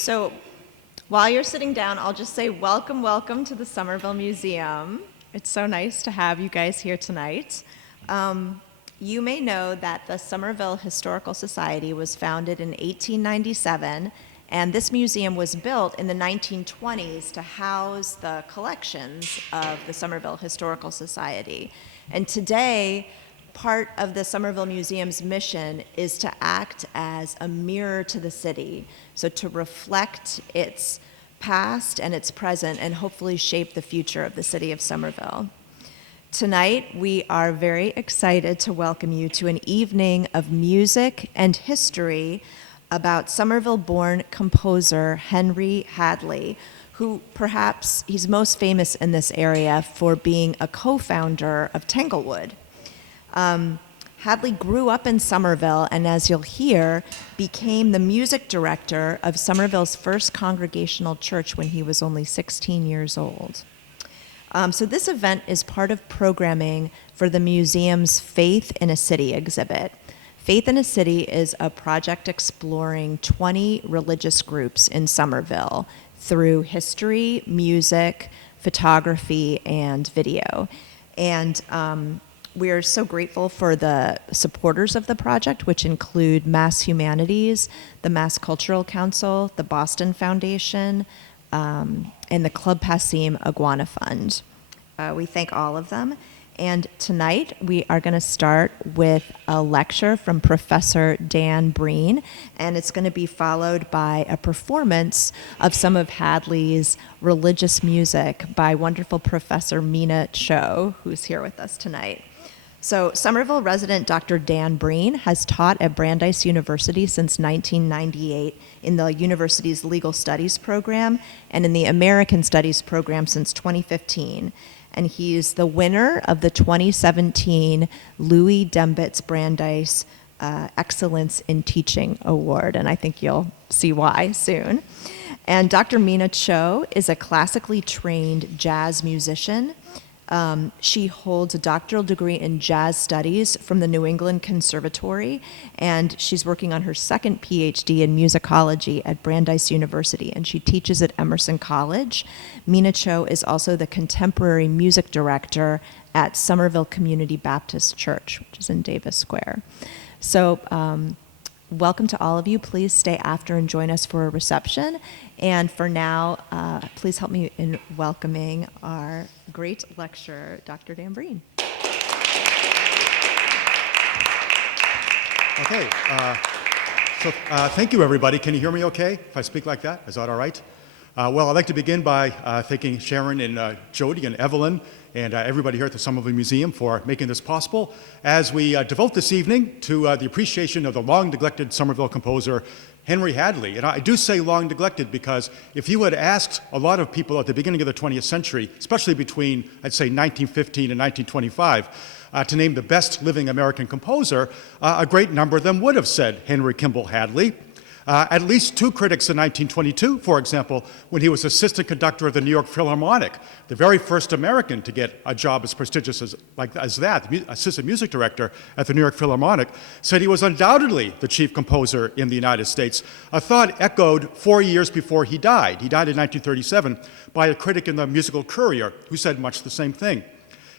So while you're sitting down, I'll just say welcome, welcome to the Somerville Museum. It's so nice to have you guys here tonight. You may know that the Somerville Historical Society was founded in 1897, and this museum was built in the 1920s to house the collections of the Somerville Historical Society. And today, part of the Somerville Museum's mission is to act as a mirror to the city, so to reflect its past and its present and hopefully shape the future of the city of Somerville. Tonight, we are very excited to welcome you to an evening of music and history about Somerville-born composer Henry Hadley, who perhaps he's most famous in this area for being a co-founder of Tanglewood. Hadley grew up in Somerville and, as you'll hear, became the music director of Somerville's first congregational church when he was only 16 years old. So this event is part of programming for the museum's Faith in a City exhibit. Faith in a City is a project exploring 20 religious groups in Somerville through history, music, photography, and video. And we are so grateful for the supporters of the project, which include Mass Humanities, the Mass Cultural Council, the Boston Foundation, and the Club Passim Iguana Fund. We thank all of them. And tonight we are going to start with a lecture from Professor Dan Breen, and it's going to be followed by a performance of some of Hadley's religious music by wonderful Professor Mina Cho, who's here with us tonight. So Somerville resident Dr. Dan Breen has taught at Brandeis University since 1998 in the university's Legal Studies program and in the American Studies program since 2015. And he's the winner of the 2017 Louis Dembitz Brandeis Excellence in Teaching Award, and I think you'll see why soon. And Dr. Mina Cho is a classically trained jazz musician. She holds a doctoral degree in jazz studies from the New England Conservatory, and she's working on her second PhD in musicology at Brandeis University, and she teaches at Emerson College. Mina Cho is also the contemporary music director at Somerville Community Baptist Church, which is in Davis Square. So welcome to all of you. Please stay after and join us for a reception. And for now, please help me in welcoming our great lecturer, Dr. Dan Breen. Okay, thank you, everybody. Can you hear me okay if I speak like that? Is that all right? Well, I'd like to begin by thanking Sharon and Jody and Evelyn and everybody here at the Somerville Museum for making this possible as we devote this evening to the appreciation of the long-neglected Somerville composer Henry Hadley. And I do say long neglected because if you had asked a lot of people at the beginning of the 20th century, especially between, I'd say, 1915 and 1925, to name the best living American composer, a great number of them would have said Henry Kimball Hadley. At least two critics in 1922, for example, when he was assistant conductor of the New York Philharmonic, the very first American to get a job as prestigious as that, the assistant music director at the New York Philharmonic, said he was undoubtedly the chief composer in the United States, a thought echoed 4 years before he died. He died in 1937 by a critic in the Musical Courier who said much the same thing.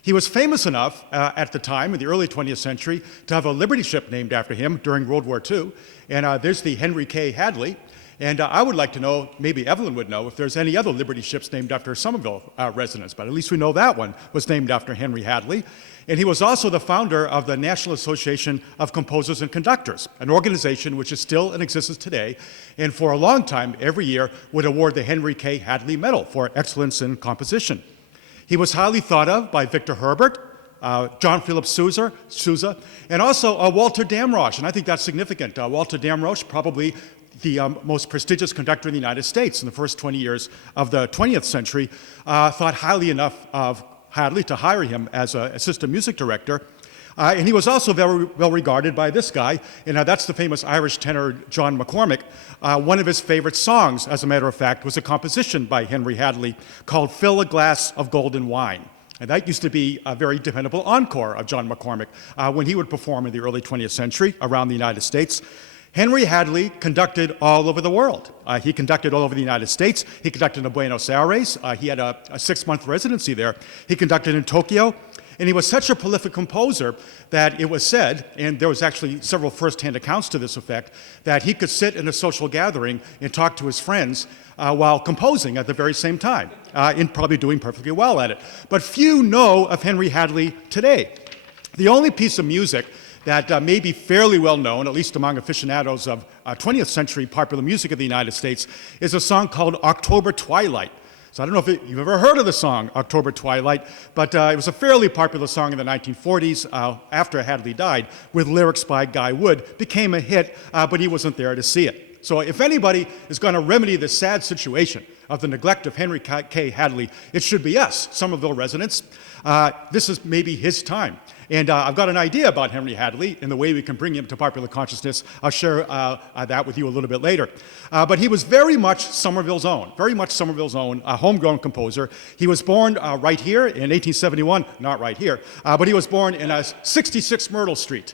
He was famous enough at the time, in the early 20th century, to have a Liberty ship named after him during World War II. And there's the Henry K. Hadley. And I would like to know, maybe Evelyn would know, if there's any other Liberty ships named after Somerville residents. But at least we know that one was named after Henry Hadley. And he was also the founder of the National Association of Composers and Conductors, an organization which is still in existence today, and for a long time, every year, would award the Henry K. Hadley Medal for excellence in composition. He was highly thought of by Victor Herbert, John Philip Sousa, and also Walter Damrosch, and I think that's significant. Walter Damrosch, probably the most prestigious conductor in the United States in the first 20 years of the 20th century, thought highly enough of Hadley to hire him as an assistant music director. And he was also very well regarded by this guy, and that's the famous Irish tenor John McCormick. One of his favorite songs, as a matter of fact, was a composition by Henry Hadley called Fill a Glass of Golden Wine. And that used to be a very dependable encore of John McCormick when he would perform in the early 20th century around the United States. Henry Hadley conducted all over the world. He conducted all over the United States. He conducted in Buenos Aires. He had a 6-month residency there. He conducted in Tokyo. And he was such a prolific composer that it was said, and there was actually several first-hand accounts to this effect, that he could sit in a social gathering and talk to his friends while composing at the very same time, and probably doing perfectly well at it. But few know of Henry Hadley today. The only piece of music that may be fairly well known, at least among aficionados of 20th century popular music of the United States, is a song called October Twilight. So I don't know if you've ever heard of the song October Twilight, but it was a fairly popular song in the 1940s after Hadley died, with lyrics by Guy Wood. Became a hit, but he wasn't there to see it. So if anybody is going to remedy the sad situation of the neglect of Henry K. Hadley, it should be us, Somerville residents. This is maybe his time. And I've got an idea about Henry Hadley and the way we can bring him to popular consciousness. I'll share that with you a little bit later. But he was very much Somerville's own, a homegrown composer. He was born right here in 1871, not right here, but he was born in 66 Myrtle Street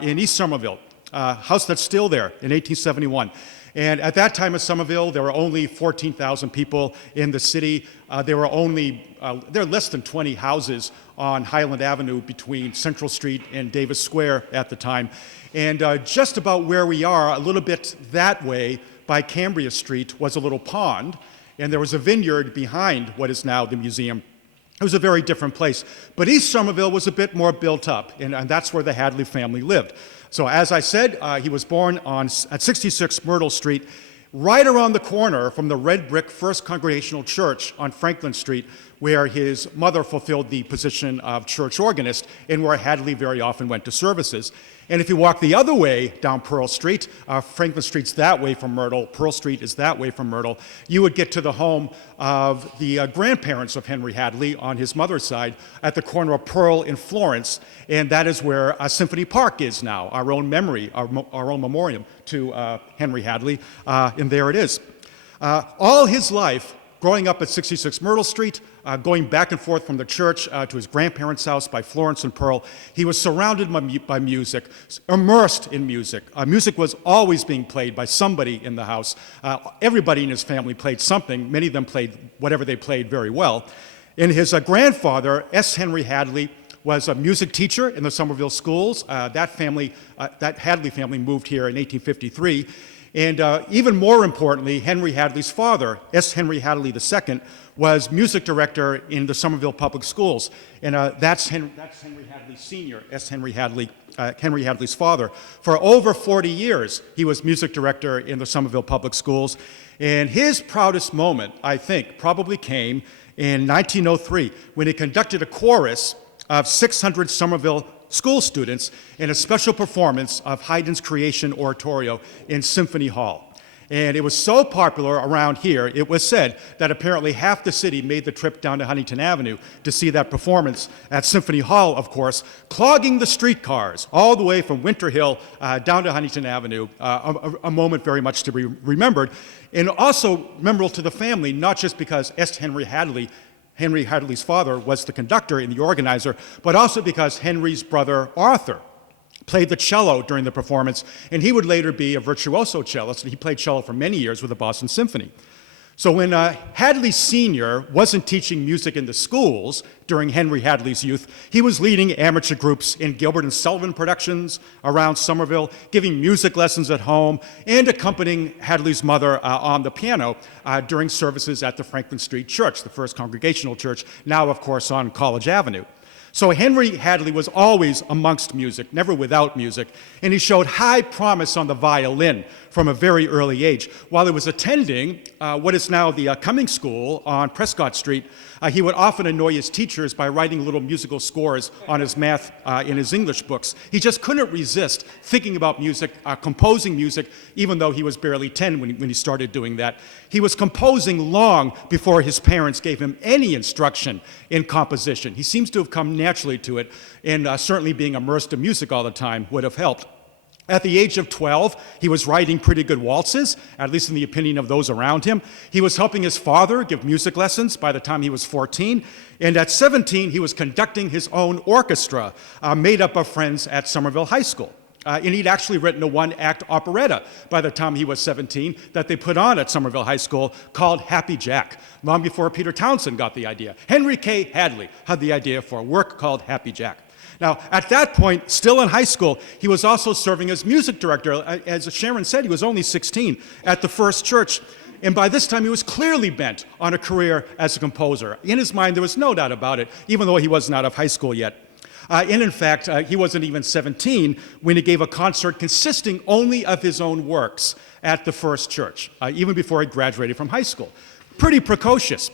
in East Somerville, a house that's still there in 1871. And at that time in Somerville, there were only 14,000 people in the city. There were less than 20 houses on Highland Avenue between Central Street and Davis Square at the time. And just about where we are, a little bit that way, by Cambria Street, was a little pond, and there was a vineyard behind what is now the museum. It was a very different place. But East Somerville was a bit more built up, and that's where the Hadley family lived. So as I said, he was born at 66 Myrtle Street, right around the corner from the red brick First Congregational Church on Franklin Street, where his mother fulfilled the position of church organist and where Hadley very often went to services. And if you walk the other way down Pearl Street, Franklin Street's that way from Myrtle, Pearl Street is that way from Myrtle, you would get to the home of the grandparents of Henry Hadley on his mother's side at the corner of Pearl and Florence, and that is where Symphony Park is now, our own memory, our own memoriam to Henry Hadley, and there it is. All his life, growing up at 66 Myrtle Street, going back and forth from the church to his grandparents' house by Florence and Pearl, he was surrounded by music, immersed in music. Music was always being played by somebody in the house. Everybody in his family played something. Many of them played whatever they played very well. And his grandfather, S. Henry Hadley, was a music teacher in the Somerville schools. That Hadley family moved here in 1853. And even more importantly, Henry Hadley's father, S. Henry Hadley II, was music director in the Somerville Public Schools. And that's Henry Hadley Sr., S. Henry Hadley, Henry Hadley's father. For over 40 years, he was music director in the Somerville Public Schools. And his proudest moment, I think, probably came in 1903 when he conducted a chorus of 600 Somerville school students in a special performance of Haydn's Creation Oratorio in Symphony Hall. And it was so popular around here, it was said that apparently half the city made the trip down to Huntington Avenue to see that performance at Symphony Hall, of course, clogging the streetcars all the way from Winter Hill down to Huntington Avenue, a moment very much to be remembered, and also memorable to the family, not just because S. Henry Hadley's father was the conductor and the organizer, but also because Henry's brother Arthur played the cello during the performance, and he would later be a virtuoso cellist, and he played cello for many years with the Boston Symphony. So when Hadley Sr. wasn't teaching music in the schools during Henry Hadley's youth, he was leading amateur groups in Gilbert and Sullivan productions around Somerville, giving music lessons at home, and accompanying Hadley's mother on the piano during services at the Franklin Street Church, the First Congregational Church, now, of course, on College Avenue. So Henry Hadley was always amongst music, never without music, and he showed high promise on the violin from a very early age. While he was attending what is now the Cumming School on Prescott Street, he would often annoy his teachers by writing little musical scores on his math in his English books. He just couldn't resist thinking about music, composing music, even though he was barely 10 when he started doing that. He was composing long before his parents gave him any instruction in composition. He seems to have come naturally to it, and certainly being immersed in music all the time would have helped. At the age of 12, he was writing pretty good waltzes, at least in the opinion of those around him. He was helping his father give music lessons by the time he was 14. And at 17, he was conducting his own orchestra, made up of friends at Somerville High School. And he'd actually written a one-act operetta by the time he was 17 that they put on at Somerville High School called Happy Jack, long before Peter Townsend got the idea. Henry K. Hadley had the idea for a work called Happy Jack. Now, at that point, still in high school, he was also serving as music director. As Sharon said, he was only 16 at the First Church. And by this time, he was clearly bent on a career as a composer. In his mind, there was no doubt about it, even though he wasn't out of high school yet. And in fact, he wasn't even 17 when he gave a concert consisting only of his own works at the First Church, even before he graduated from high school. Pretty precocious.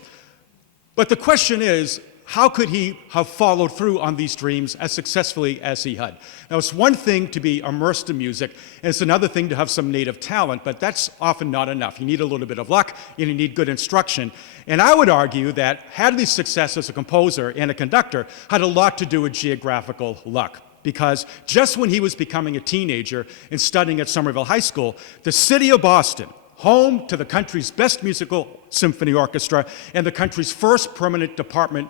But the question is, how could he have followed through on these dreams as successfully as he had? Now, it's one thing to be immersed in music, and it's another thing to have some native talent, but that's often not enough. You need a little bit of luck, and you need good instruction. And I would argue that Hadley's success as a composer and a conductor had a lot to do with geographical luck, because just when he was becoming a teenager and studying at Somerville High School, the city of Boston, home to the country's best musical symphony orchestra and the country's first permanent department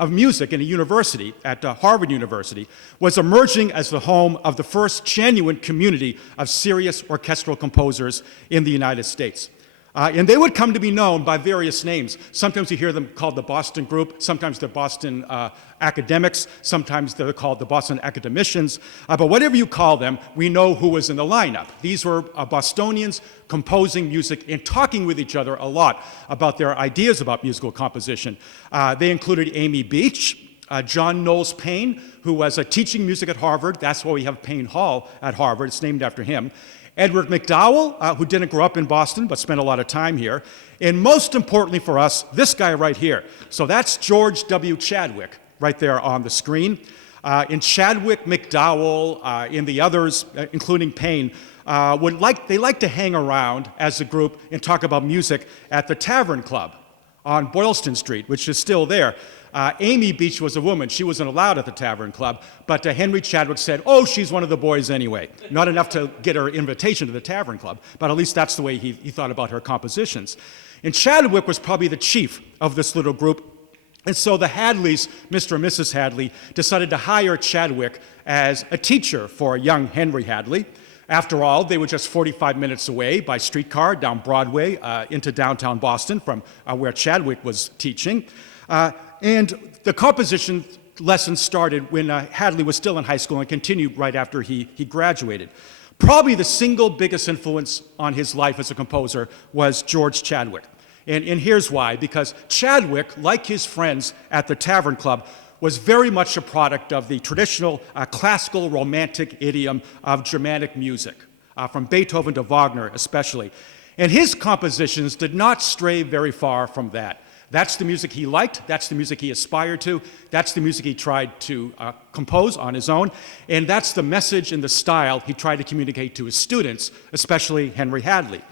of music in a university at Harvard University, was emerging as the home of the first genuine community of serious orchestral composers in the United States. And they would come to be known by various names. Sometimes you hear them called the Boston Group, sometimes the Boston Academics, sometimes they're called the Boston Academicians. But whatever you call them, we know who was in the lineup. These were Bostonians composing music and talking with each other a lot about their ideas about musical composition. They included Amy Beach, John Knowles Payne, who was teaching music at Harvard. That's why we have Payne Hall at Harvard. It's named after him. Edward McDowell, who didn't grow up in Boston but spent a lot of time here. And most importantly for us, this guy right here. So that's George W. Chadwick right there on the screen. And Chadwick, McDowell, and the others, including Payne, they like to hang around as a group and talk about music at the Tavern Club on Boylston Street, which is still there. Amy Beach was a woman. She wasn't allowed at the Tavern Club, but Henry Chadwick said, oh, she's one of the boys anyway. Not enough to get her invitation to the Tavern Club, but at least that's the way he thought about her compositions. And Chadwick was probably the chief of this little group, and so the Hadleys, Mr. and Mrs. Hadley, decided to hire Chadwick as a teacher for young Henry Hadley. After all, they were just 45 minutes away by streetcar down Broadway into downtown Boston from where Chadwick was teaching. And the composition lesson started when Hadley was still in high school and continued right after he graduated. Probably the single biggest influence on his life as a composer was George Chadwick. And here's why, because Chadwick, like his friends at the Tavern Club, was very much a product of the traditional classical romantic idiom of Germanic music, from Beethoven to Wagner especially. And his compositions did not stray very far from that. That's the music he liked, that's the music he aspired to, that's the music he tried to compose on his own, and that's the message and the style he tried to communicate to his students, especially Henry Hadley.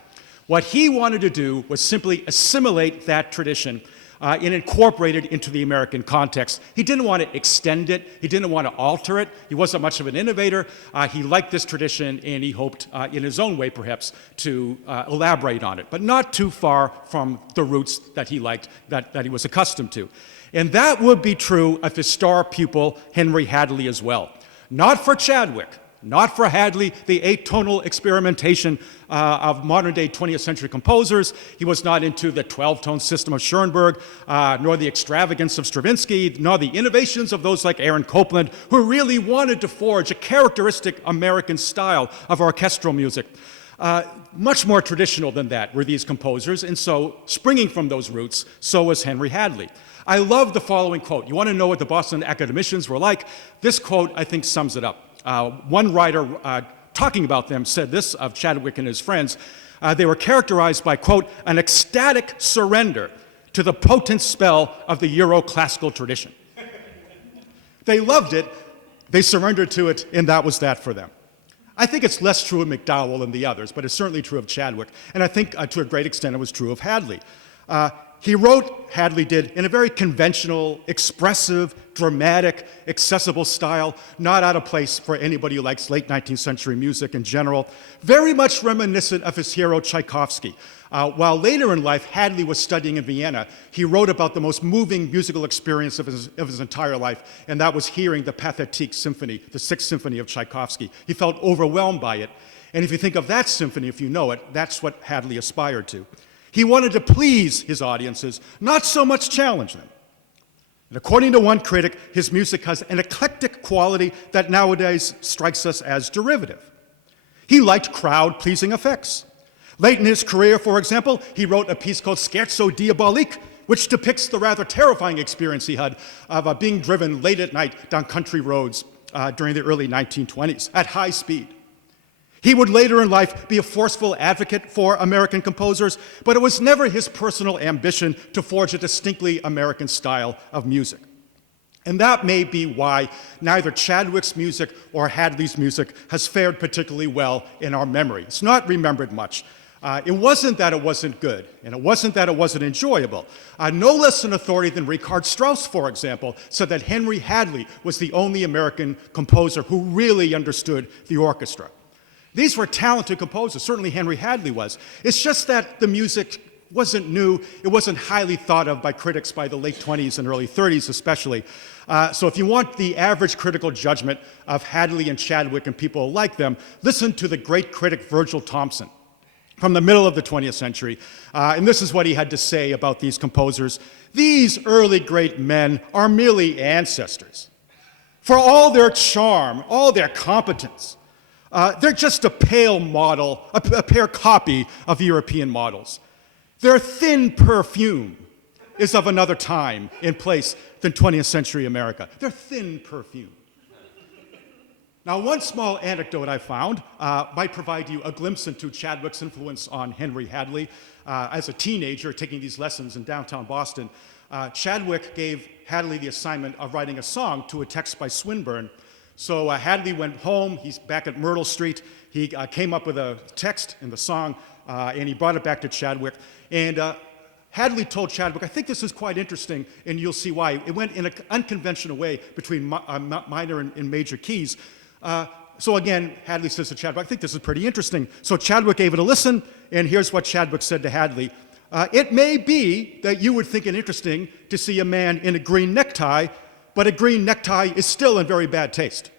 What he wanted to do was simply assimilate that tradition and incorporate it into the American context. He didn't want to extend it, he didn't want to alter it, he wasn't much of an innovator. He liked this tradition and he hoped, in his own way perhaps, to elaborate on it, but not too far from the roots that he liked, that he was accustomed to. And that would be true of his star pupil, Henry Hadley, as well. Not for Chadwick, not for Hadley, the atonal experimentation of modern-day 20th century composers. He was not into the 12-tone system of Schoenberg, nor the extravagance of Stravinsky, nor the innovations of those like Aaron Copland, who really wanted to forge a characteristic American style of orchestral music. Much more traditional than that were these composers, and so, springing from those roots, so was Henry Hadley. I love the following quote. You want to know what the Boston Academicians were like? This quote, I think, sums it up. One writer talking about them said this of Chadwick and his friends. They were characterized by, quote, an ecstatic surrender to the potent spell of the Euro-classical tradition. They loved it, they surrendered to it, and that was that for them. I think it's less true of McDowell than the others, but it's certainly true of Chadwick, and I think to a great extent it was true of Hadley. He wrote, Hadley did, in a very conventional, expressive, dramatic, accessible style, not out of place for anybody who likes late 19th century music in general, very much reminiscent of his hero Tchaikovsky. While later in life, Hadley was studying in Vienna, he wrote about the most moving musical experience of his entire life, and that was hearing the Pathétique Symphony, the Sixth Symphony of Tchaikovsky. He felt overwhelmed by it. And if you think of that symphony, if you know it, that's what Hadley aspired to. He wanted to please his audiences, not so much challenge them. And according to one critic, his music has an eclectic quality that nowadays strikes us as derivative. He liked crowd-pleasing effects. Late in his career, for example, he wrote a piece called Scherzo Diabolique, which depicts the rather terrifying experience he had of being driven late at night down country roads during the early 1920s at high speed. He would later in life be a forceful advocate for American composers, but it was never his personal ambition to forge a distinctly American style of music. And that may be why neither Chadwick's music or Hadley's music has fared particularly well in our memory. It's not remembered much. It wasn't that it wasn't good, and it wasn't that it wasn't enjoyable. No less an authority than Richard Strauss, for example, said that Henry Hadley was the only American composer who really understood the orchestra. These were talented composers, certainly Henry Hadley was. It's just that the music wasn't new, it wasn't highly thought of by critics by the late 20s and early 30s especially. So if you want the average critical judgment of Hadley and Chadwick and people like them, listen to the great critic Virgil Thompson from the middle of the 20th century. And this is what he had to say about these composers. These early great men are merely ancestors. For all their charm, all their competence, they're just a pale model, a pale copy of European models. Their thin perfume is of another time and place than 20th century America. Their thin perfume. Now, one small anecdote I found might provide you a glimpse into Chadwick's influence on Henry Hadley. As a teenager taking these lessons in downtown Boston, Chadwick gave Hadley the assignment of writing a song to a text by Swinburne. So Hadley went home, he's back at Myrtle Street, he came up with a text in the song, and he brought it back to Chadwick. And Hadley told Chadwick, I think this is quite interesting, and you'll see why. It went in an unconventional way between minor and major keys. So again, Hadley says to Chadwick, I think this is pretty interesting. So Chadwick gave it a listen, and here's what Chadwick said to Hadley. It may be that you would think it interesting to see a man in a green necktie, but a green necktie is still in very bad taste.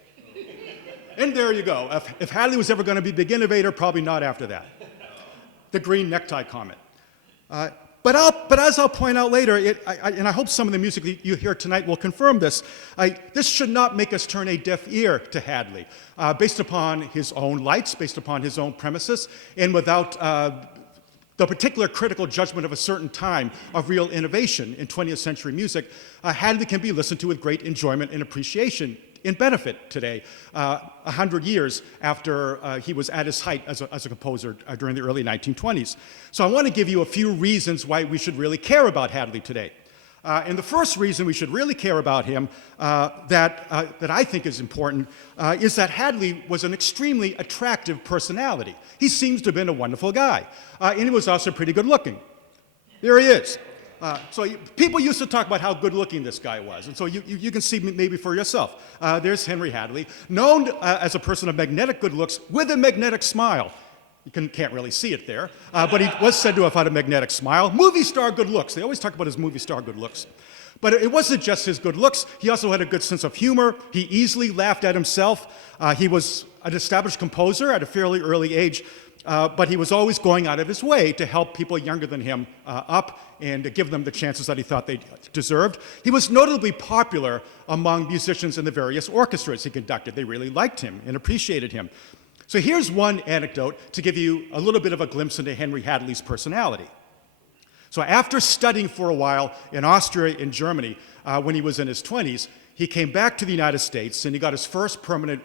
And there you go. If Hadley was ever going to be a big innovator, probably not after that. The green necktie comment. But as I'll point out later, and I hope some of the music you hear tonight will confirm this, this should not make us turn a deaf ear to Hadley. Based upon his own lights, based upon his own premises, and without the particular critical judgment of a certain time of real innovation in 20th century music, Hadley can be listened to with great enjoyment and appreciation and benefit today, 100 years after he was at his height as a composer during the early 1920s. So I want to give you a few reasons why we should really care about Hadley today. And the first reason we should really care about him that I think is important is that Hadley was an extremely attractive personality. He seems to have been a wonderful guy. And he was also pretty good looking. There he is. People used to talk about how good looking this guy was. And so you can see maybe for yourself. There's Henry Hadley, known as a person of magnetic good looks with a magnetic smile. You can't really see it there, but he was said to have had a magnetic smile. Movie star good looks. They always talk about his movie star good looks. But it wasn't just his good looks. He also had a good sense of humor. He easily laughed at himself. He was an established composer at a fairly early age, but he was always going out of his way to help people younger than him up and to give them the chances that he thought they deserved. He was notably popular among musicians in the various orchestras he conducted. They really liked him and appreciated him. So here's one anecdote to give you a little bit of a glimpse into Henry Hadley's personality. So after studying for a while in Austria and Germany, when he was in his 20s, he came back to the United States and he got his first permanent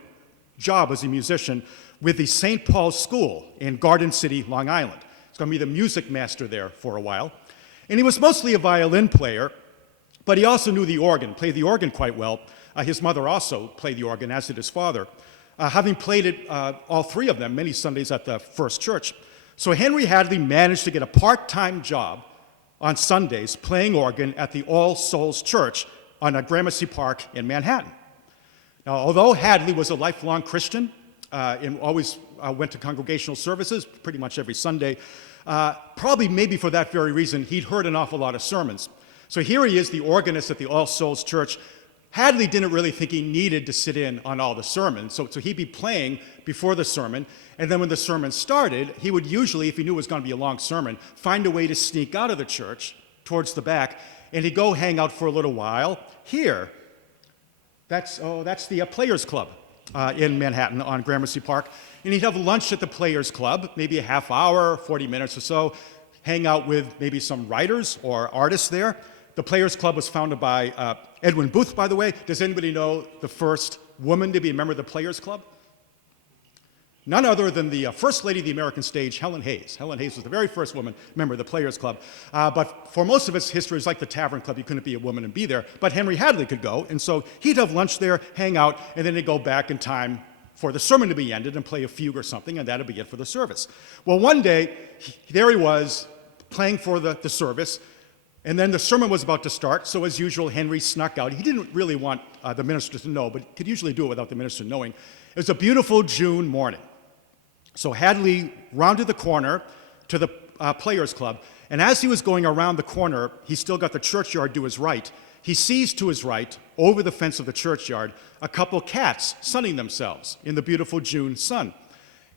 job as a musician with the St. Paul's School in Garden City, Long Island. He's going to be the music master there for a while. And he was mostly a violin player, but he also knew the organ, played the organ quite well. His mother also played the organ, as did his father. Having played it, all three of them, many Sundays at the First Church. So Henry Hadley managed to get a part-time job on Sundays playing organ at the All Souls Church on Gramercy Park in Manhattan. Now, although Hadley was a lifelong Christian and always went to congregational services pretty much every Sunday, probably maybe for that very reason, he'd heard an awful lot of sermons. So here he is, the organist at the All Souls Church. Hadley didn't really think he needed to sit in on all the sermons, so he'd be playing before the sermon, and then when the sermon started, he would usually, if he knew it was going to be a long sermon, find a way to sneak out of the church towards the back, and he'd go hang out for a little while here. That's the Players Club in Manhattan on Gramercy Park. And he'd have lunch at the Players Club, maybe a half hour, 40 minutes or so, hang out with maybe some writers or artists there. The Players Club was founded by Edwin Booth, by the way. Does anybody know the first woman to be a member of the Players Club? None other than the First Lady of the American Stage, Helen Hayes. Helen Hayes was the very first woman member of the Players Club. But for most of its history, it's like the Tavern Club. You couldn't be a woman and be there. But Henry Hadley could go, and so he'd have lunch there, hang out, and then he'd go back in time for the sermon to be ended and play a fugue or something, and that'd be it for the service. Well, one day, there he was, playing for the service, and then the sermon was about to start, so as usual, Henry snuck out. He didn't really want the minister to know, but could usually do it without the minister knowing. It was a beautiful June morning. So Hadley rounded the corner to the Players Club, and as he was going around the corner, he still got the churchyard to his right. He sees to his right, over the fence of the churchyard, a couple cats sunning themselves in the beautiful June sun.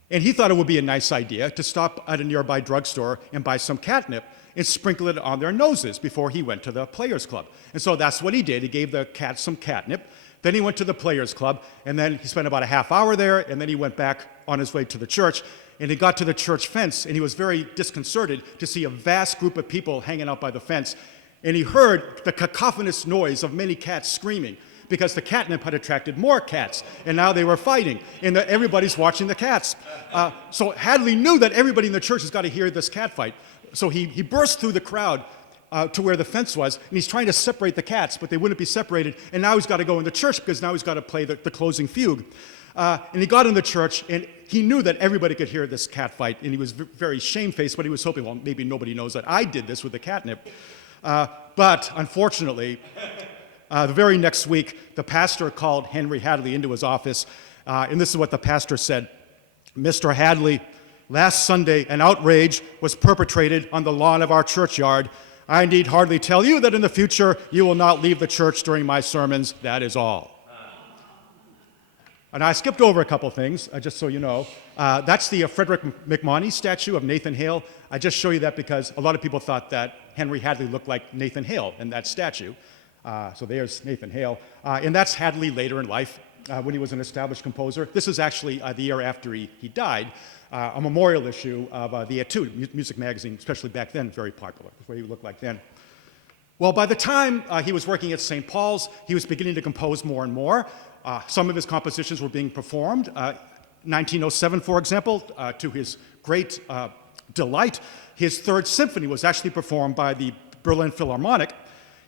And he thought it would be a nice idea to stop at a nearby drugstore and buy some catnip and sprinkle it on their noses before he went to the Players Club. And so that's what he did. He gave the cats some catnip. Then he went to the Players Club, and then he spent about a half hour there, and then he went back on his way to the church. And he got to the church fence, and he was very disconcerted to see a vast group of people hanging out by the fence. And he heard the cacophonous noise of many cats screaming because the catnip had attracted more cats, and now they were fighting, and everybody's watching the cats. So Hadley knew that everybody in the church has got to hear this cat fight. So he burst through the crowd to where the fence was, and he's trying to separate the cats, but they wouldn't be separated, and now he's got to go in the church because now he's got to play the closing fugue. And he got in the church, and he knew that everybody could hear this cat fight, and he was very shamefaced, but he was hoping, well, maybe nobody knows that I did this with the catnip. But unfortunately, the very next week, the pastor called Henry Hadley into his office, and this is what the pastor said. Mr. Hadley, last Sunday, an outrage was perpetrated on the lawn of our churchyard. I need hardly tell you that in the future you will not leave the church during my sermons. That is all. And I skipped over a couple things, just so you know. That's the Frederick Mcmoney statue of Nathan Hale. I just show you that because a lot of people thought that Henry Hadley looked like Nathan Hale in that statue. So there's Nathan Hale. And that's Hadley later in life when he was an established composer. This is actually the year after he died. A memorial issue of the Etude music magazine, especially back then, very popular. That's what he looked like then. Well, by the time he was working at St. Paul's, he was beginning to compose more and more. Some of his compositions were being performed. 1907, for example, to his great delight, his Third Symphony was actually performed by the Berlin Philharmonic,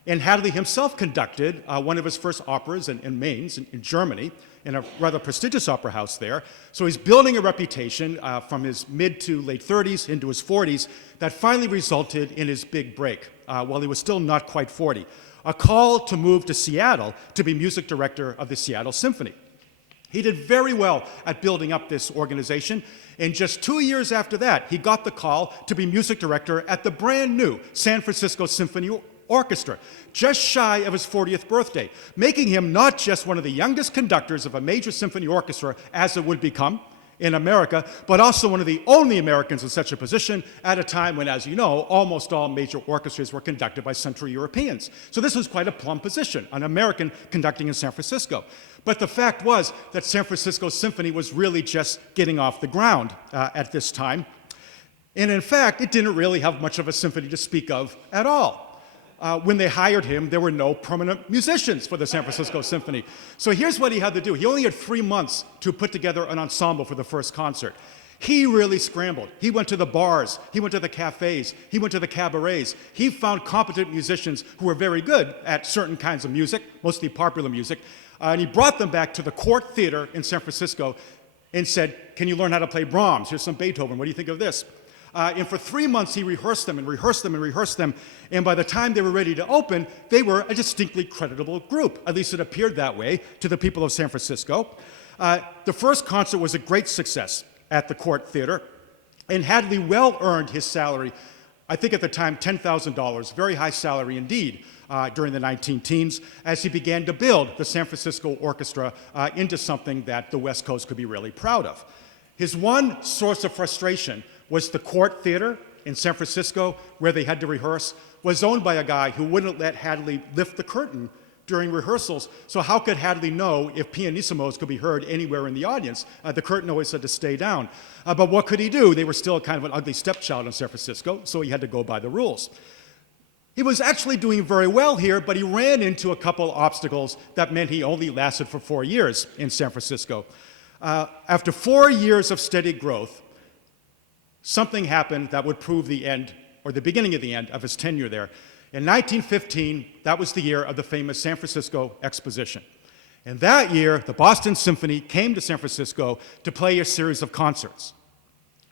and Hadley himself conducted one of his first operas in Mainz, in Germany, in a rather prestigious opera house there. So he's building a reputation from his mid to late 30s into his 40s that finally resulted in his big break while he was still not quite 40. A call to move to Seattle to be music director of the Seattle Symphony. He did very well at building up this organization, and just 2 years after that, he got the call to be music director at the brand new San Francisco Symphony Orchestra, just shy of his 40th birthday, making him not just one of the youngest conductors of a major symphony orchestra, as it would become in America, but also one of the only Americans in such a position at a time when, as you know, almost all major orchestras were conducted by Central Europeans. So this was quite a plum position, an American conducting in San Francisco. But the fact was that San Francisco Symphony was really just getting off the ground at this time. And in fact, it didn't really have much of a symphony to speak of at all. When they hired him, there were no permanent musicians for the San Francisco Symphony. So here's what he had to do. He only had 3 months to put together an ensemble for the first concert. He really scrambled. He went to the bars, he went to the cafes, he went to the cabarets. He found competent musicians who were very good at certain kinds of music, mostly popular music, and he brought them back to the Court Theater in San Francisco and said, can you learn how to play Brahms? Here's some Beethoven. What do you think of this? And for 3 months, he rehearsed them and rehearsed them and rehearsed them. And by the time they were ready to open, they were a distinctly creditable group. At least it appeared that way to the people of San Francisco. The first concert was a great success at the Court Theater, and Hadley well earned his salary. I think at the time, $10,000, very high salary indeed, during the 19-teens, as he began to build the San Francisco Orchestra into something that the West Coast could be really proud of. His one source of frustration was the Court Theater in San Francisco, where they had to rehearse, was owned by a guy who wouldn't let Hadley lift the curtain during rehearsals. So how could Hadley know if pianissimos could be heard anywhere in the audience? The curtain always had to stay down. But what could he do? They were still kind of an ugly stepchild in San Francisco, so he had to go by the rules. He was actually doing very well here, but he ran into a couple obstacles that meant he only lasted for 4 years in San Francisco. After 4 years of steady growth, something happened that would prove the end, or the beginning of the end, of his tenure there. In 1915, that was the year of the famous San Francisco Exposition. And that year, the Boston Symphony came to San Francisco to play a series of concerts.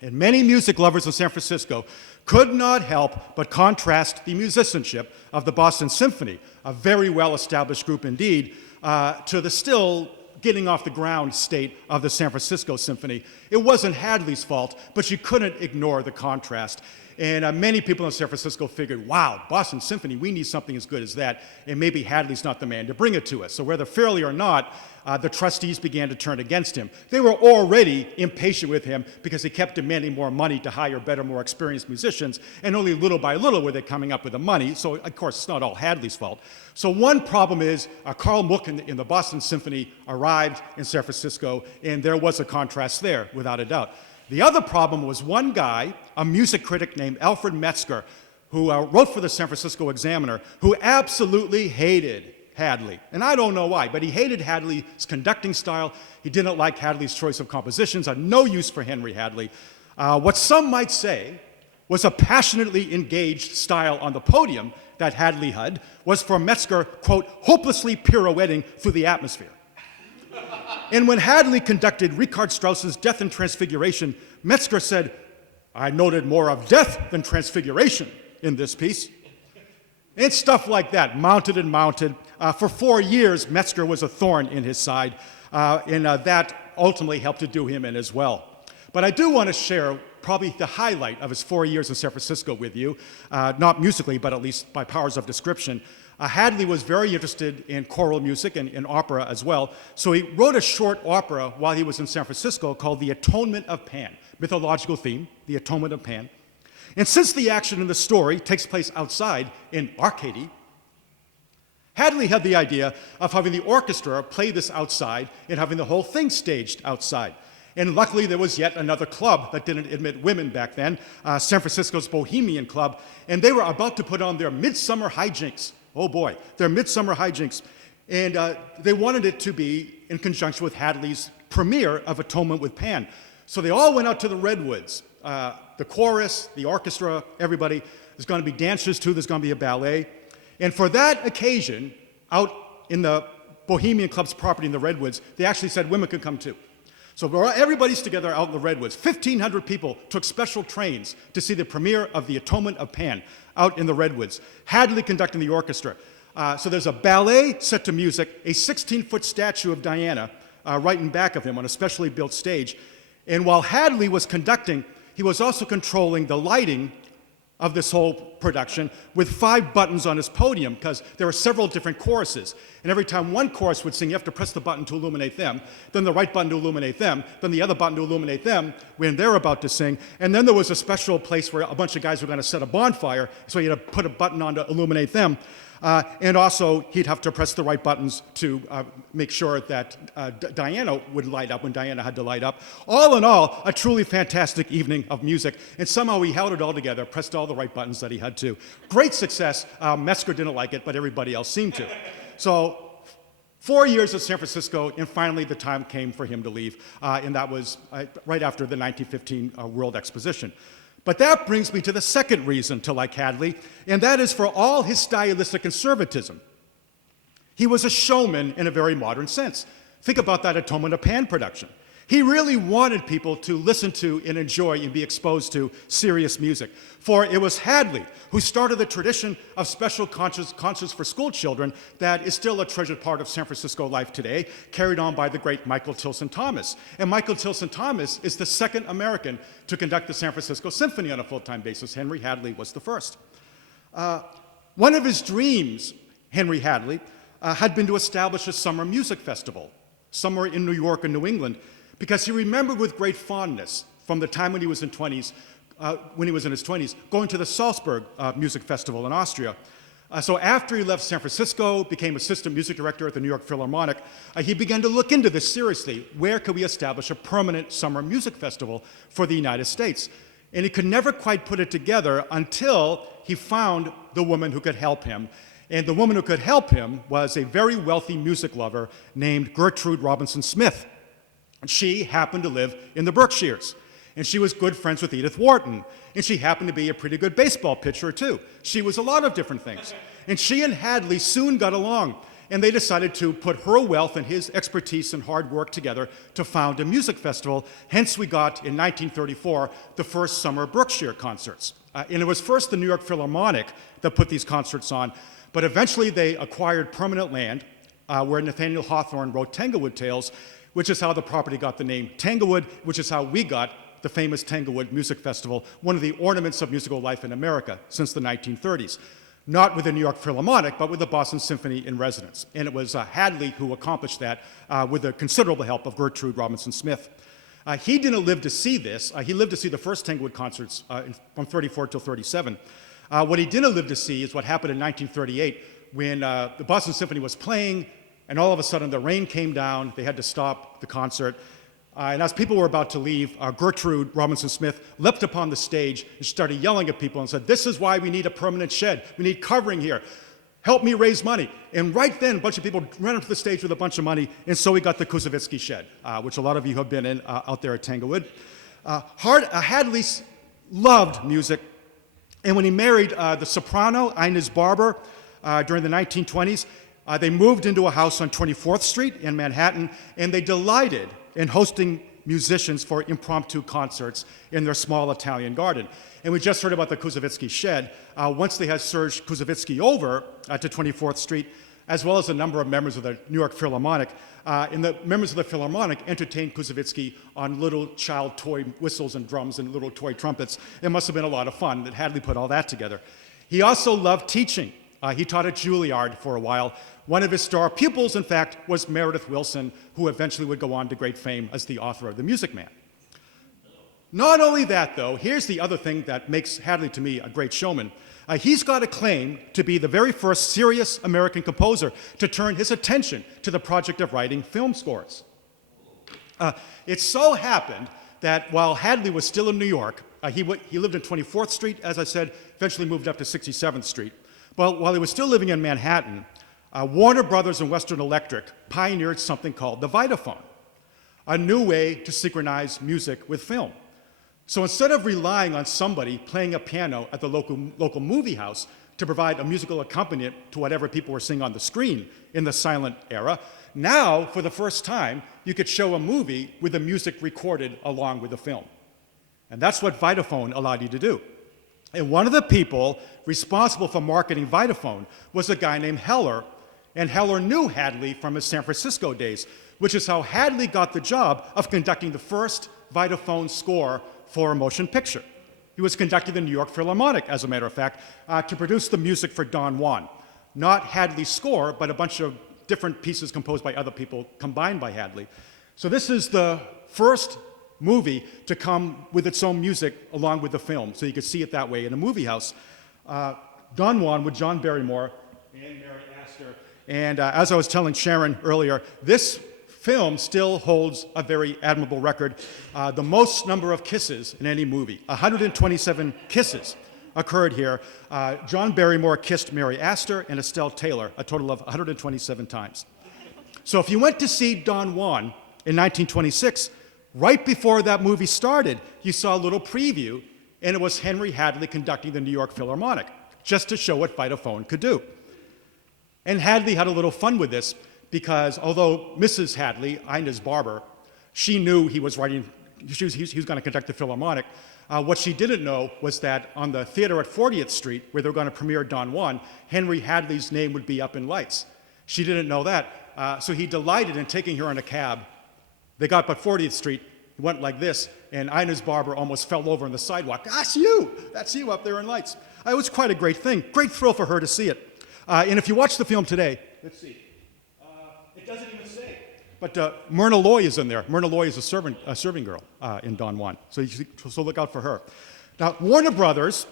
And many music lovers in San Francisco could not help but contrast the musicianship of the Boston Symphony, a very well-established group indeed, to the still getting off the ground state of the San Francisco Symphony. It wasn't Hadley's fault, but you couldn't ignore the contrast. And many people in San Francisco figured, wow, Boston Symphony, we need something as good as that, and maybe Hadley's not the man to bring it to us. So whether fairly or not, the trustees began to turn against him. They were already impatient with him because he kept demanding more money to hire better, more experienced musicians, and only little by little were they coming up with the money. So, of course, it's not all Hadley's fault. So one problem is Carl Mook in the Boston Symphony arrived in San Francisco, and there was a contrast there, without a doubt. The other problem was one guy, a music critic named Alfred Metzger, who wrote for the San Francisco Examiner, who absolutely hated Hadley. And I don't know why, but he hated Hadley's conducting style. He didn't like Hadley's choice of compositions, had no use for Henry Hadley. What some might say was a passionately engaged style on the podium that Hadley had was for Metzger, quote, hopelessly pirouetting through the atmosphere. And when Hadley conducted Richard Strauss's Death and Transfiguration, Metzger said, I noted more of death than transfiguration in this piece. And stuff like that, mounted and mounted. For 4 years, Metzger was a thorn in his side, and that ultimately helped to do him in as well. But I do want to share probably the highlight of his 4 years in San Francisco with you, not musically, but at least by powers of description. Hadley was very interested in choral music and in opera as well, so he wrote a short opera while he was in San Francisco called The Atonement of Pan, mythological theme, The Atonement of Pan. And since the action in the story takes place outside in Arcady, Hadley had the idea of having the orchestra play this outside and having the whole thing staged outside. And luckily, there was yet another club that didn't admit women back then, San Francisco's Bohemian Club, and they were about to put on their Midsummer Hijinks. Oh boy, their Midsummer Hijinks. And they wanted it to be in conjunction with Hadley's premiere of Atonement with Pan. So they all went out to the Redwoods. The chorus, the orchestra, everybody. There's going to be dancers too, there's going to be a ballet. And for that occasion, out in the Bohemian Club's property in the Redwoods, they actually said women could come too. So everybody's together out in the Redwoods. 1,500 people took special trains to see the premiere of The Atonement of Pan out in the Redwoods. Hadley conducting the orchestra. So there's a ballet set to music, a 16-foot statue of Diana right in back of him on a specially built stage. And while Hadley was conducting, he was also controlling the lighting of this whole production with 5 buttons on his podium because there were several different choruses. And every time one chorus would sing, you have to press the button to illuminate them, then the right button to illuminate them, then the other button to illuminate them when they're about to sing. And then there was a special place where a bunch of guys were going to set a bonfire, so you had to put a button on to illuminate them. And also, he'd have to press the right buttons to make sure that Diana would light up when Diana had to light up. All in all, a truly fantastic evening of music. And somehow he held it all together, pressed all the right buttons that he had to. Great success. Metzger didn't like it, but everybody else seemed to. So 4 years at San Francisco, and finally the time came for him to leave. And that was right after the 1915 World Exposition. But that brings me to the second reason to like Hadley, and that is for all his stylistic conservatism. He was a showman in a very modern sense. Think about that Atonement of Pan production. He really wanted people to listen to and enjoy and be exposed to serious music. For it was Hadley who started the tradition of special concerts for school children that is still a treasured part of San Francisco life today, carried on by the great Michael Tilson Thomas. And Michael Tilson Thomas is the second American to conduct the San Francisco Symphony on a full-time basis. Henry Hadley was the first. One of his dreams, Henry Hadley, had been to establish a summer music festival somewhere in New York or New England, because he remembered with great fondness from the time when he was in his 20s, going to the Salzburg Music Festival in Austria. So after he left San Francisco, became assistant music director at the New York Philharmonic, he began to look into this seriously. Where could we establish a permanent summer music festival for the United States? And he could never quite put it together until he found the woman who could help him. And the woman who could help him was a very wealthy music lover named Gertrude Robinson Smith. She happened to live in the Berkshires, and she was good friends with Edith Wharton, and she happened to be a pretty good baseball pitcher, too. She was a lot of different things. And she and Hadley soon got along, and they decided to put her wealth and his expertise and hard work together to found a music festival. Hence, we got, in 1934, the first summer Berkshire concerts. And it was first the New York Philharmonic that put these concerts on, but eventually they acquired permanent land where Nathaniel Hawthorne wrote Tanglewood Tales, which is how the property got the name Tanglewood, which is how we got the famous Tanglewood Music Festival, one of the ornaments of musical life in America since the 1930s. Not with the New York Philharmonic, but with the Boston Symphony in residence. And it was Hadley who accomplished that with the considerable help of Gertrude Robinson Smith. He didn't live to see this. He lived to see the first Tanglewood concerts from 34 till 37. What he didn't live to see is what happened in 1938 when the Boston Symphony was playing, and all of a sudden the rain came down. They had to stop the concert. And as people were about to leave, Gertrude Robinson Smith leapt upon the stage and started yelling at people and said, "This is why we need a permanent shed. We need covering here. Help me raise money." And right then, a bunch of people ran up to the stage with a bunch of money, and so we got the Koussevitzky shed, which a lot of you have been in out there at Tanglewood. Hadley loved music, and when he married the soprano, Inez Barber, during the 1920s, they moved into a house on 24th Street in Manhattan, and they delighted in hosting musicians for impromptu concerts in their small Italian garden. And we just heard about the Koussevitzky shed. Once they had Serge Koussevitzky over to 24th Street, as well as a number of members of the New York Philharmonic, and the members of the Philharmonic entertained Koussevitzky on little child toy whistles and drums and little toy trumpets. It must have been a lot of fun that Hadley put all that together. He also loved teaching. He taught at Juilliard for a while. One of his star pupils, in fact, was Meredith Willson, who eventually would go on to great fame as the author of The Music Man. Not only that, though, here's the other thing that makes Hadley, to me, a great showman. He's got a claim to be the very first serious American composer to turn his attention to the project of writing film scores. It so happened that while Hadley was still in New York, he lived in 24th Street, as I said, eventually moved up to 67th Street. But while he was still living in Manhattan, Warner Brothers and Western Electric pioneered something called the Vitaphone, a new way to synchronize music with film. So instead of relying on somebody playing a piano at the local movie house to provide a musical accompaniment to whatever people were seeing on the screen in the silent era, now, for the first time, you could show a movie with the music recorded along with the film. And that's what Vitaphone allowed you to do. And one of the people responsible for marketing Vitaphone was a guy named Heller, and Heller knew Hadley from his San Francisco days, which is how Hadley got the job of conducting the first Vitaphone score for a motion picture. He was conducting the New York Philharmonic, as a matter of fact, to produce the music for Don Juan. Not Hadley's score, but a bunch of different pieces composed by other people, combined by Hadley. So this is the first movie to come with its own music along with the film, so you could see it that way in a movie house. Don Juan with John Barrymore and Mary Astor. And as I was telling Sharon earlier, this film still holds a very admirable record. The most number of kisses in any movie, 127 kisses occurred here. John Barrymore kissed Mary Astor and Estelle Taylor, a total of 127 times. So if you went to see Don Juan in 1926, right before that movie started, you saw a little preview, and it was Henry Hadley conducting the New York Philharmonic, just to show what Vitaphone could do. And Hadley had a little fun with this, because although Mrs. Hadley, Inez Barber, She knew he was writing, he was going to conduct the Philharmonic. What she didn't know was that on the theater at 40th Street, where they were going to premiere Don Juan, Henry Hadley's name would be up in lights. She didn't know that, so he delighted in taking her in a cab. They got up at 40th Street, he went like this, and Ina's barber almost fell over on the sidewalk. That's you up there in lights. It was quite a great thing, great thrill for her to see it. And if you watch the film today, let's see, it doesn't even say. But Myrna Loy is in there. Myrna Loy is a serving girl in Don Juan, so look out for her. Now, Warner Brothers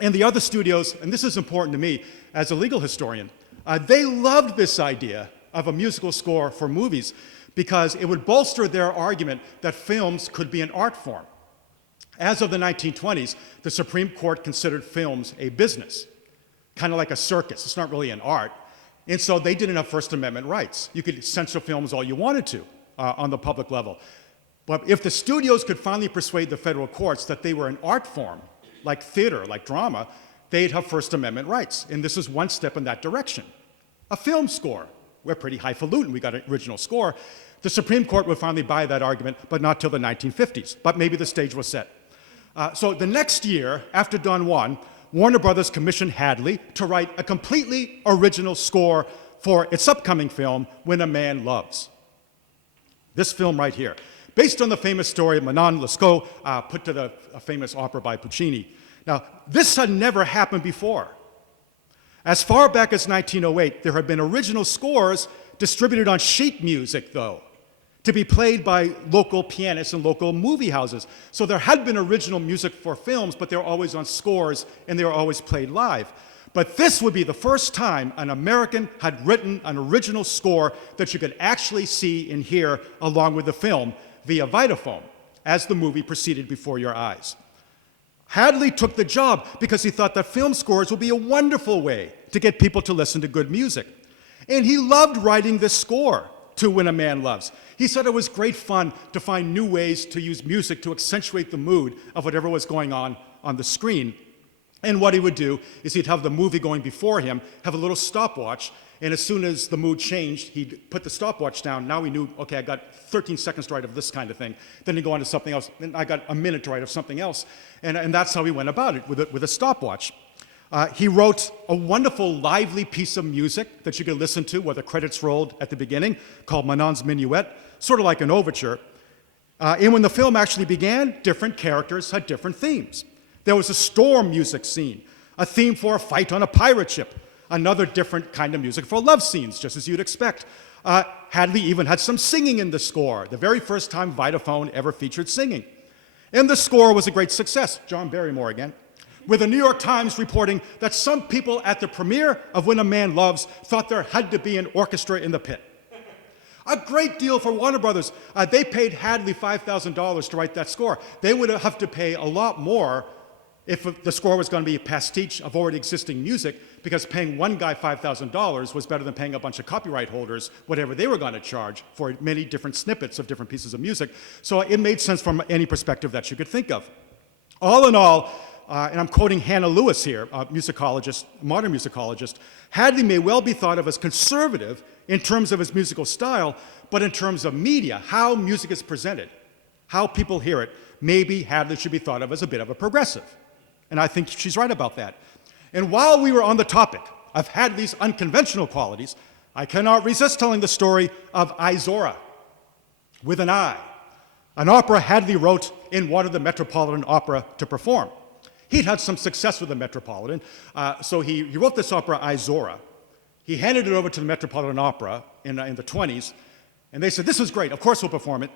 and the other studios, and this is important to me as a legal historian, they loved this idea of a musical score for movies because it would bolster their argument that films could be an art form. As of the 1920s, the Supreme Court considered films a business, kind of like a circus. It's not really an art. And so they didn't have First Amendment rights. You could censor films all you wanted to on the public level. But if the studios could finally persuade the federal courts that they were an art form, like theater, like drama, they'd have First Amendment rights. And this is one step in that direction. A film score. We're pretty highfalutin. We got an original score. The Supreme Court would finally buy that argument, but not till the 1950s. But maybe the stage was set. So the next year, after Don Juan, Warner Brothers commissioned Hadley to write a completely original score for its upcoming film, When a Man Loves. This film right here, based on the famous story of Menon Lescaut, put to a famous opera by Puccini. Now, this had never happened before. As far back as 1908, there had been original scores distributed on sheet music, though, to be played by local pianists and local movie houses. So there had been original music for films, but they were always on scores, and they were always played live. But this would be the first time an American had written an original score that you could actually see and hear along with the film via Vitaphone, as the movie proceeded before your eyes. Hadley took the job because he thought that film scores would be a wonderful way to get people to listen to good music. And he loved writing this score to When a Man Loves. He said it was great fun to find new ways to use music to accentuate the mood of whatever was going on the screen. And what he would do is he'd have the movie going before him, have a little stopwatch, and as soon as the mood changed, he'd put the stopwatch down. Now he knew, okay, I got 13 seconds to write of this kind of thing. Then he'd go on to something else, and I got a minute to write of something else. And that's how he went about it, with a stopwatch. He wrote a wonderful, lively piece of music that you could listen to where the credits rolled at the beginning, called Menon's Minuet, sort of like an overture. And when the film actually began, different characters had different themes. There was a storm music scene, a theme for a fight on a pirate ship, another different kind of music for love scenes, just as you'd expect. Hadley even had some singing in the score, the very first time Vitaphone ever featured singing. And the score was a great success. John Barrymore again. With the New York Times reporting that some people at the premiere of When a Man Loves thought there had to be an orchestra in the pit. A great deal for Warner Brothers. They paid Hadley $5,000 to write that score. They would have to pay a lot more if the score was going to be a pastiche of already existing music, because paying one guy $5,000 was better than paying a bunch of copyright holders whatever they were going to charge for many different snippets of different pieces of music. So it made sense from any perspective that you could think of. All in all, and I'm quoting Hannah Lewis here, a musicologist, modern musicologist, Hadley may well be thought of as conservative in terms of his musical style, but in terms of media, how music is presented, how people hear it, maybe Hadley should be thought of as a bit of a progressive. And I think she's right about that. And while we were on the topic of Hadley's unconventional qualities, I cannot resist telling the story of Izora, with an I, an opera Hadley wrote and wanted the Metropolitan Opera to perform. He'd had some success with the Metropolitan, so he wrote this opera, Izora. He handed it over to the Metropolitan Opera in the 20s, and they said, this is great, of course we'll perform it.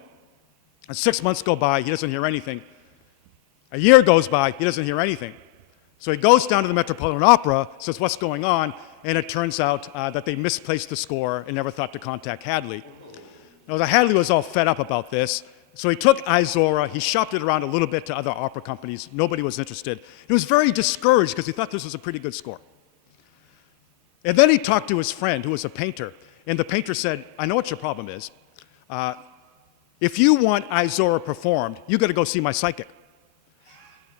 And 6 months go by, he doesn't hear anything. A year goes by, he doesn't hear anything. So he goes down to the Metropolitan Opera, says, what's going on? And it turns out that they misplaced the score and never thought to contact Hadley. Now, Hadley was all fed up about this, so he took Izora, he shopped it around a little bit to other opera companies. Nobody was interested. He was very discouraged because he thought this was a pretty good score. And then he talked to his friend, who was a painter, and the painter said, I know what your problem is. If you want Izora performed, you got to go see my psychic.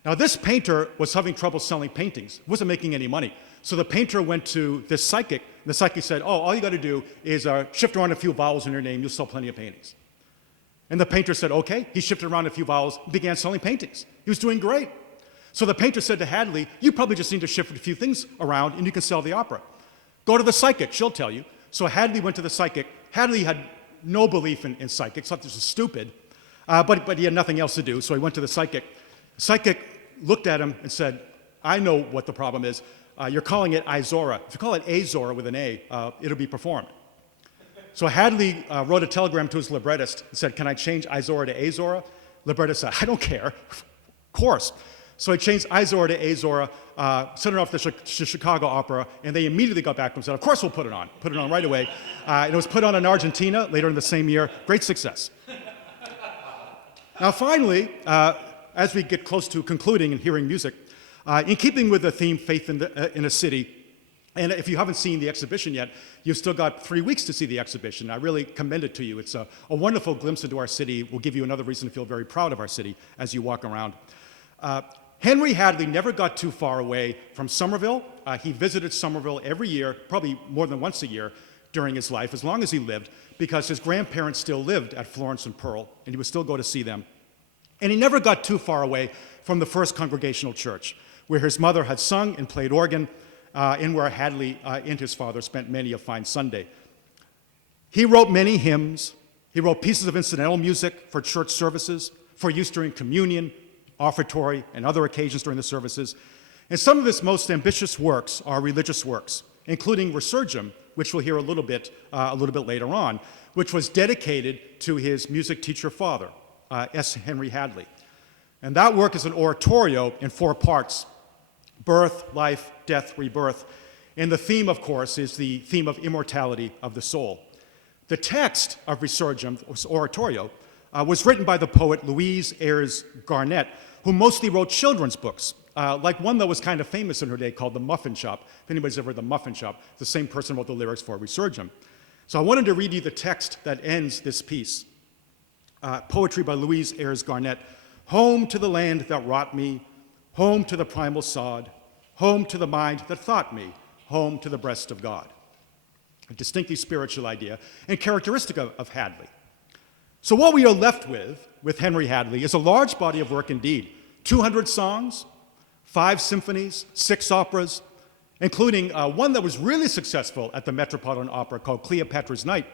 Now, this painter was having trouble selling paintings, wasn't making any money. So the painter went to this psychic, and the psychic said, oh, all you got to do is shift around a few vowels in your name, you'll sell plenty of paintings. And the painter said, okay. He shifted around a few vowels, began selling paintings. He was doing great. So the painter said to Hadley, you probably just need to shift a few things around and you can sell the opera. Go to the psychic, she'll tell you. So Hadley went to the psychic. Hadley had no belief in psychics, thought this was stupid, but he had nothing else to do, so he went to the psychic. The psychic looked at him and said, I know what the problem is. You're calling it Izora. If you call it Azora with an A, it'll be performed. So Hadley wrote a telegram to his librettist and said, can I change Izora to Azora? Librettist said, I don't care. Of course. So he changed Izora to Azora, sent it off to the Chicago Opera, and they immediately got back to him and said, of course we'll put it on. Put it on right away. It was put on in Argentina later in the same year. Great success. Now finally, as we get close to concluding and hearing music, in keeping with the theme, Faith in a City, and if you haven't seen the exhibition yet, you've still got 3 weeks to see the exhibition. I really commend it to you. It's a wonderful glimpse into our city. It will give you another reason to feel very proud of our city as you walk around. Henry Hadley never got too far away from Somerville. He visited Somerville every year, probably more than once a year during his life, as long as he lived, because his grandparents still lived at Florence and Pearl, and he would still go to see them. And he never got too far away from the First Congregational Church, where his mother had sung and played organ, and where Hadley and his father spent many a fine Sunday. He wrote many hymns. He wrote pieces of incidental music for church services, for use during communion, offertory, and other occasions during the services. And some of his most ambitious works are religious works, including Resurgam, which we'll hear a little bit later on, which was dedicated to his music teacher father, S. Henry Hadley. And that work is an oratorio in 4 parts: birth, life, death, rebirth. And the theme, of course, is the theme of immortality of the soul. The text of Resurgam, oratorio, was written by the poet Louise Ayres Garnett, who mostly wrote children's books, like one that was kind of famous in her day called The Muffin Shop. If anybody's ever heard The Muffin Shop, the same person wrote the lyrics for Resurgam. So I wanted to read you the text that ends this piece. Poetry by Louise Ayres Garnett. Home to the land that wrought me, home to the primal sod, home to the mind that thought me, home to the breast of God. A distinctly spiritual idea and characteristic of Hadley. So what we are left with Henry Hadley is a large body of work indeed. 200 songs, 5 symphonies, 6 operas, including one that was really successful at the Metropolitan Opera called Cleopatra's Night.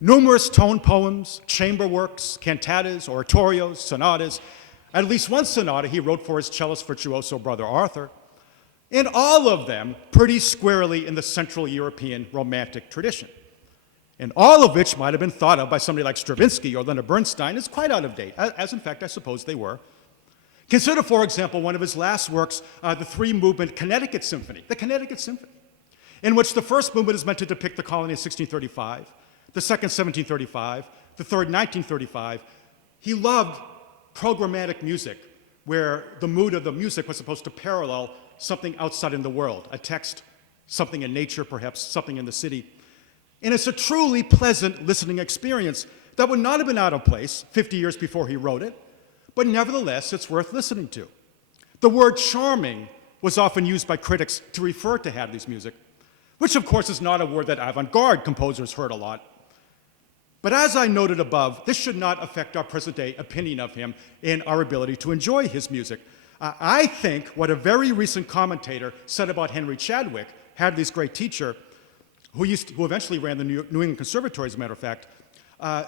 Numerous tone poems, chamber works, cantatas, oratorios, sonatas. At least one sonata he wrote for his cellist virtuoso brother Arthur. And all of them pretty squarely in the Central European Romantic tradition. And all of which might have been thought of by somebody like Stravinsky or Leonard Bernstein as quite out of date, as in fact I suppose they were. Consider, for example, one of his last works, the 3-movement Connecticut Symphony, the Connecticut Symphony, in which the first movement is meant to depict the colony in 1635, the second 1735, the third 1935. He loved programmatic music, where the mood of the music was supposed to parallel something outside in the world, a text, something in nature perhaps, something in the city. And it's a truly pleasant listening experience that would not have been out of place 50 years before he wrote it, but nevertheless, it's worth listening to. The word charming was often used by critics to refer to Hadley's music, which of course is not a word that avant-garde composers heard a lot. But as I noted above, this should not affect our present-day opinion of him and our ability to enjoy his music. I think what a very recent commentator said about Henry Chadwick, Hadley's great teacher, who eventually ran the New England Conservatory, as a matter of fact,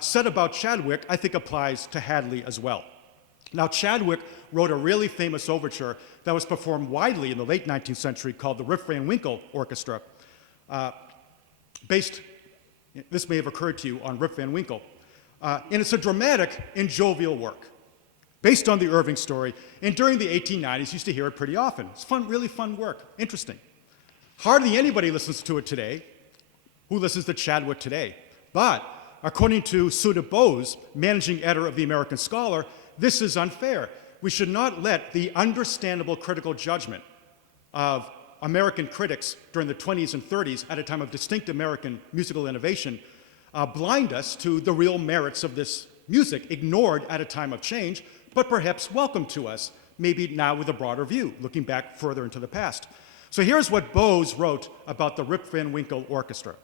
said about Chadwick, I think applies to Hadley as well. Now, Chadwick wrote a really famous overture that was performed widely in the late 19th century called the Rip Van Winkle Orchestra, based, this may have occurred to you, on Rip Van Winkle. And it's a dramatic and jovial work based on the Irving story. And during the 1890s, you used to hear it pretty often. It's fun, really fun work, interesting. Hardly anybody listens to it today. Who listens to Chadwick today? But according to Sudha Bose, managing editor of the American Scholar, this is unfair. We should not let the understandable critical judgment of American critics during the 20s and 30s, at a time of distinct American musical innovation, blind us to the real merits of this music, ignored at a time of change, but perhaps welcome to us, maybe now with a broader view, looking back further into the past. So here's what Bose wrote about the Rip Van Winkle Orchestra.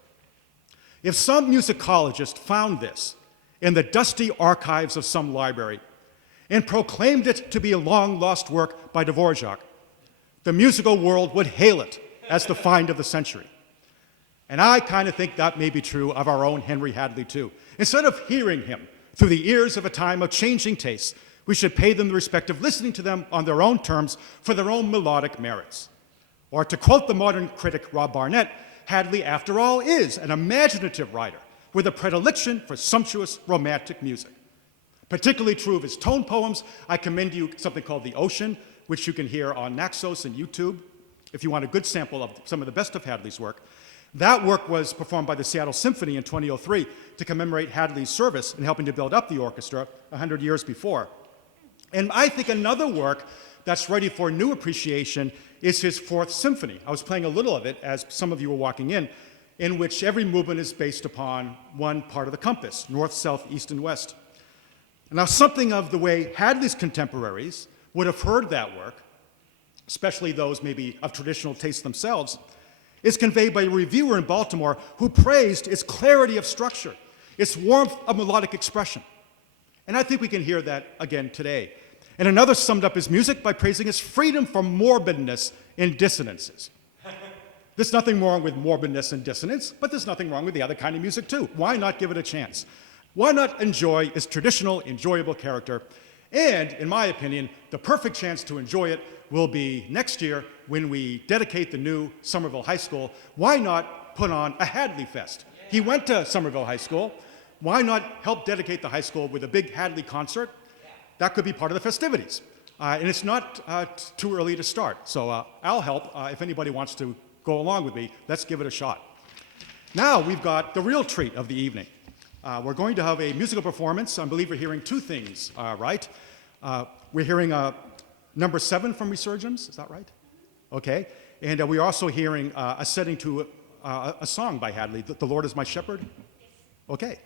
If some musicologist found this in the dusty archives of some library and proclaimed it to be a long-lost work by Dvorak, the musical world would hail it as the find of the century. And I kind of think that may be true of our own Henry Hadley, too. Instead of hearing him through the ears of a time of changing tastes, we should pay them the respect of listening to them on their own terms for their own melodic merits. Or to quote the modern critic Rob Barnett, Hadley, after all, is an imaginative writer with a predilection for sumptuous romantic music. Particularly true of his tone poems, I commend you something called The Ocean, which you can hear on Naxos and YouTube, if you want a good sample of some of the best of Hadley's work. That work was performed by the Seattle Symphony in 2003 to commemorate Hadley's service in helping to build up the orchestra 100 years before. And I think another work that's ready for new appreciation is his Fourth Symphony. I was playing a little of it as some of you were walking in which every movement is based upon one part of the compass, north, south, east, and west. Now, something of the way Hadley's contemporaries would have heard that work, especially those maybe of traditional taste themselves, is conveyed by a reviewer in Baltimore who praised its clarity of structure, its warmth of melodic expression. And I think we can hear that again today. And another summed up his music by praising its freedom from morbidness and dissonances. There's nothing wrong with morbidness and dissonance, but there's nothing wrong with the other kind of music too. Why not give it a chance? Why not enjoy its traditional, enjoyable character? And, in my opinion, the perfect chance to enjoy it will be next year when we dedicate the new Somerville High School. Why not put on a Hadley Fest? He went to Somerville High School. Why not help dedicate the high school with a big Hadley concert? That could be part of the festivities. And it's not too early to start. So I'll help if anybody wants to go along with me. Let's give it a shot. Now we've got the real treat of the evening. We're going to have a musical performance. I believe we're hearing two things, right? We're hearing number 7 from Resurgence, is that right? Okay. And we're also hearing a setting to a song by Hadley, The Lord is My Shepherd. Okay.